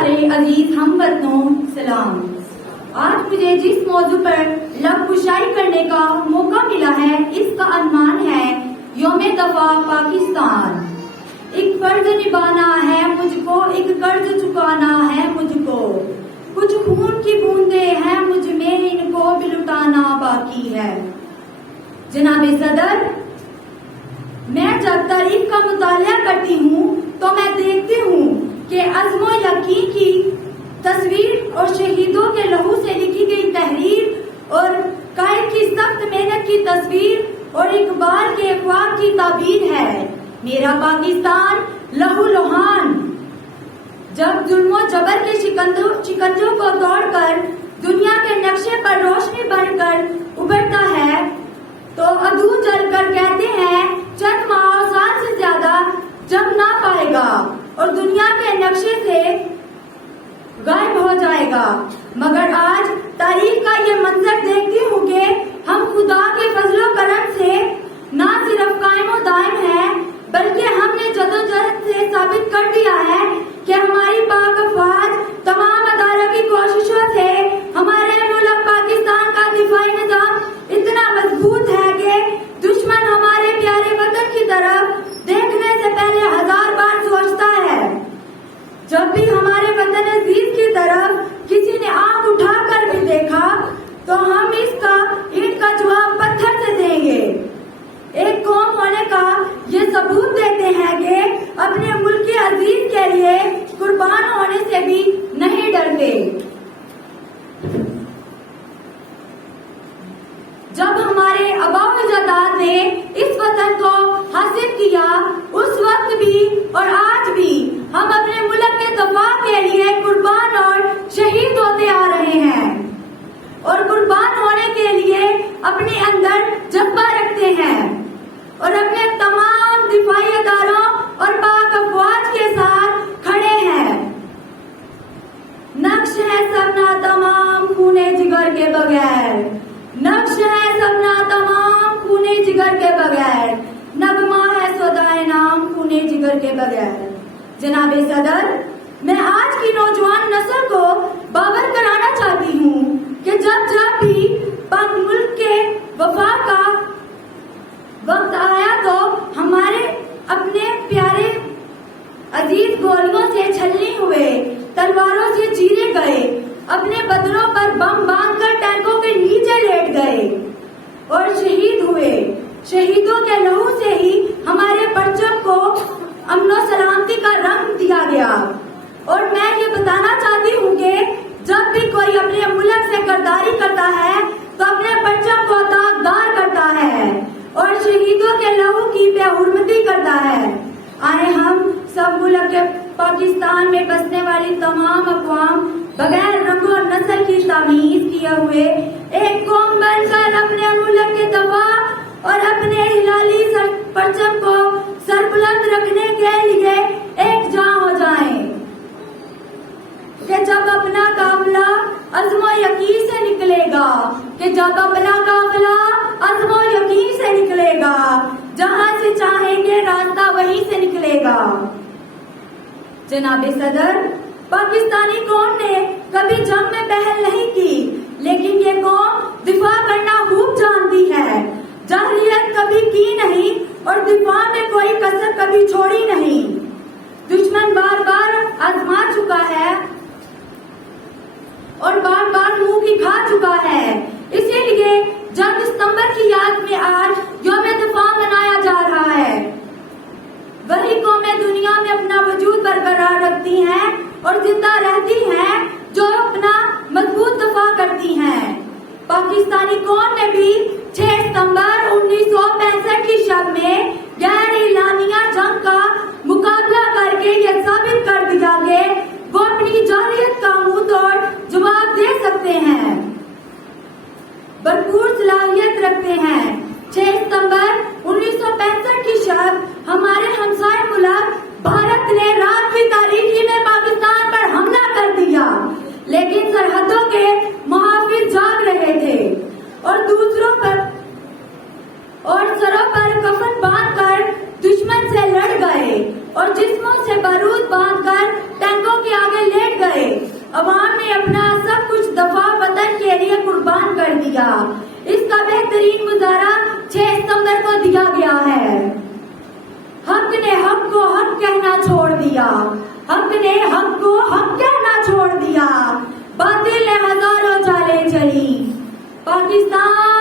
پیارے عزیز ہموطنوں سلام۔ آج مجھے جس موضوع پر لب کشائی کرنے کا موقع ملا ہے اس کا عنوان ہے یوم دفاع پاکستان۔ ایک فرض نبھانا ہے مجھ کو، ایک قرض چکانا ہے مجھ کو، کچھ خون کی بوندیں ہیں مجھ میں، ان کو بھی لٹانا باقی ہے۔ جناب صدر، میں جب تاریخ کا مطالعہ کرتی ہوں تو میں دیکھتی ہوں کہ عزم و یقین کی تصویر اور شہیدوں کے لہو سے لکھی گئی تحریر اور قائد کی سخت محنت کی تصویر اور اقبال کے خواب کی تعبیر ہے۔ میرا پاکستان لہو لہان جب ظلم و جبر کے شکنجوں کو توڑ کر دنیا کے نقشے پر روشنی بن کر ابھرتا ہے تو عدو جل کر کہتے ہیں چند ماہ اور سال سے زیادہ جب نہ پائے گا اور دنیا کے نقشے سے غائب ہو جائے گا۔ مگر آج تاریخ کا یہ منظر دیکھتی ہوں کہ ہم خدا کے فضل و کرم سے نہ صرف قائم و دائم ہیں بلکہ ہم نے جدوجہد سے ثابت کر دیا ہے کہ ہماری پاک افواج تمام اداروں کی کوششوں سے ہمارے ملک پاکستان کا دفاعی نظام اتنا مضبوط ہے کہ دشمن ہمارے پیارے وطن کی طرف دیکھنے سے پہلے 1000 بار سوچتا ہے۔ جب بھی ہمارے وطن عزیز کی طرف کسی نے آنکھ اٹھا کر بھی دیکھا تو ہم اس کا اینٹ کا جواب پتھر سے دیں گے۔ ایک قوم ہونے کا یہ ثبوت دیتے ہیں کہ اپنے ملک کے عزیز کے لیے قربان ہونے سے بھی نہیں ڈرتے۔ جب ہمارے آباء و اجداد نے اس وطن کو حاصل کیا اس وقت بھی اور آج بھی ہم اپنے ملک کے دفاع کے لیے قربان اور شہید ہوتے آ رہے ہیں اور قربان ہونے کے لیے اپنے اندر جذبہ رکھتے ہیں اور اپنے تمام دفاعی اداروں اور پاک افواج کے ساتھ کھڑے ہیں۔ نقش ہے سبنا تمام خونے جگر کے بغیر، نقش ہے سبنا تمام خونے جگر کے بغیر، نغمہ ہے سودائے نام خونے جگر کے بغیر۔ جناب صدر، میں آج کی نوجوان نسل کو باور کرانا چاہتی ہوں کہ جب بھی پاک ملک کے وفا کا وقت آیا تو ہمارے اپنے پیارے عزیز گولیوں سے چھلنی ہوئے، تلواروں سے چیرے گئے، اپنے بدنوں پر بم باندھ کر ٹینکوں کے نیچے لیٹ گئے اور شہید ہوئے۔ شہیدوں کے لہو سے ہی ہمارے پرچم کو امن و سلامتی کا رنگ دیا گیا اور میں یہ بتانا چاہتی ہوں کہ جب بھی کوئی اپنے ملک سے غداری کرتا ہے تو اپنے پرچم کو داغدار کرتا ہے اور شہیدوں کے لہو کی بے حرمتی کرتا ہے۔ آئے ہم سب ملک کے پاکستان میں بسنے والی تمام اقوام بغیر رنگ و نسل کی تمیز کیے ہوئے ایک قوم بن کر اپنے ملک کے دفاع اور اپنے ہلالی پرچم کو سربلند رکھنے کے لیے ایک جاں ہو جائیں کہ جب اپنا قافلہ عزم و یقین سے نکلے گا، کہ جب اپنا قافلہ عزم و یقین سے نکلے گا، جہاں سے چاہیں گے راستہ وہیں سے نکلے گا۔ جناب صدر، پاکستانی قوم نے کبھی جنگ میں پہل نہیں کی لیکن یہ قوم دفاع کرنا خوب جانتی ہے، جاہلیت کبھی کی نہیں اور دفاع میں کوئی کسر کبھی چھوڑی نہیں۔ دشمن بار بار آزما چکا ہے اور بار بار منہ کی کھا چکا ہے، اسی لیے جنگ ستمبر کی یاد میں آج یوم دفاع منایا جا رہا ہے۔ وہی قومیں دنیا میں اپنا وجود برقرار رکھتی ہیں اور زندہ رہتی ہیں جو اپنا مضبوط دفاع کرتی ہیں۔ پاکستانی قوم نے بھی 6 ستمبر 1965 کی شب میں غیر اعلانیہ جنگ کا مقابلہ کر کے یہ ثابت کر دیا کہ وہ اپنی جاہلیت کا منہ توڑ جواب دے سکتے ہیں، بھرپور صلاحیت رکھتے ہیں۔ 6 ستمبر 1965 کی شب ہمارے ہمسائے ملک بھارت نے رات کی تاریکی میں پاکستان پر حملہ کر دیا لیکن سرحدوں کے محافظ جاگ رہے تھے اور دوسروں پر اور سروں پر کفن باندھ کر دشمن سے لڑ گئے اور جسموں سے بارود باندھ کر ٹینکوں کے آگے لیٹ گئے۔ دیا. اس کا بہترین مظاہرہ 6 ستمبر کو دیا گیا ہے. حق نے حق کو حق کہنا چھوڑ دیا. حق نے حق کو حق کہنا چھوڑ دیا. باطل نے ہزاروں چالیں چلی. پاکستان